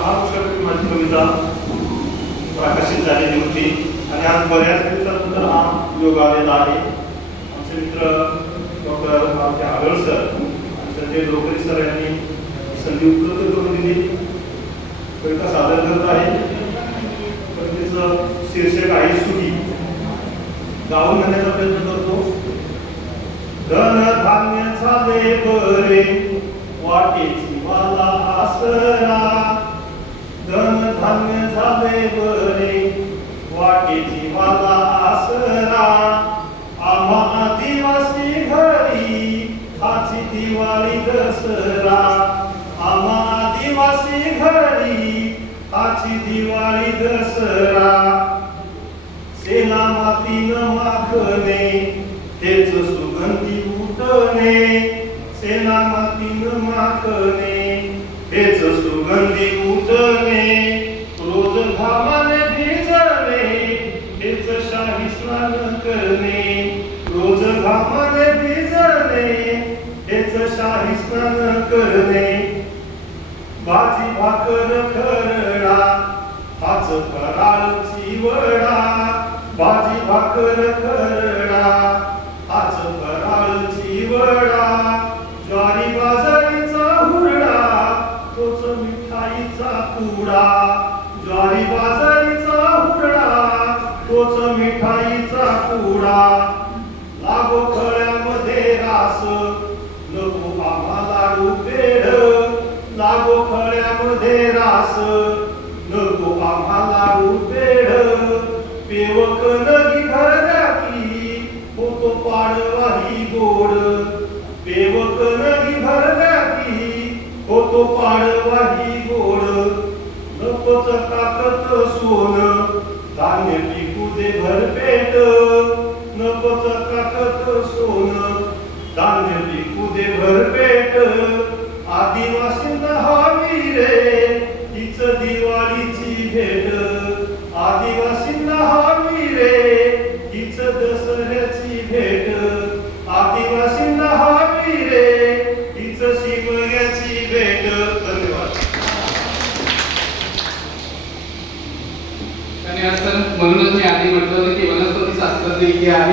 महाराष्ट्रातील माझी कविता प्रकाशित झालेली होती आणि आज बऱ्याच दिवसानंतर हा योग आलेला आहे. आमचे मित्र डॉक्टर आगळ सर आणि संजय लोकरी सर यांनी संधी उपलब्ध करून दिली. कविता सादर करत आहे. कवितेचं शीर्षक आहे सुखी. गाऊन म्हणण्याचा प्रयत्न करतो. धन धान्य झाले बरे वाटेची मला आसरा. धन धान्य झाले बरे वाटेची मला आसरा. आम्हा आदिवासी घरी आजची दिवाळी दसरा. आम्हा आदिवासी घरी आजची दिवाळी दसरा. सेना मातीनं माखणे तेच सुगंधी उठणे. सेना मातीनं माखणे तेच सुगंधी उठणे. रोज घामाने भिजणे तेच शाही स्नान करणे. रोज घामाने भिजणे तेच शाही स्नान करणे. भाजी भाकर खरडा हाच फराळ चिवडा. भाजी भाकर खरडा हाच फराळ चिवडा. ज्वारी बाजरीचा हुरडा तोच मिठाईचा पुडा. ज्वारी बाजरीचा हुरडा तोच मिठाईचा पुडा. लागो खळ्यामध्ये रास नको आम्हा लाडू पेढ. लागो खळ्यामध्ये रास नको आम्हा लाडू पेढ. पेवक नदी भरल्या की होतो पाडवाही गोड. पेवक नदी भरल्या की होतो पाडवाही गोड. नकोच काकत सोन धान्य पिकू दे भरपेट. नकोच काकत सोन धान्य पिकू दे भरपेट. आदिवासींना हवी रे हीच दिवाळीची भेट. आदिवासींना हवी रे हीच दसऱ्याची भेट. आदिवासींना हवी रे हीच शिमग्याची भेट. धन्यवाद. धन्यवाद सर. म्हणूनच मी आधी म्हटलं होतं की वनस्पती शास्त्रज्ञ आहे.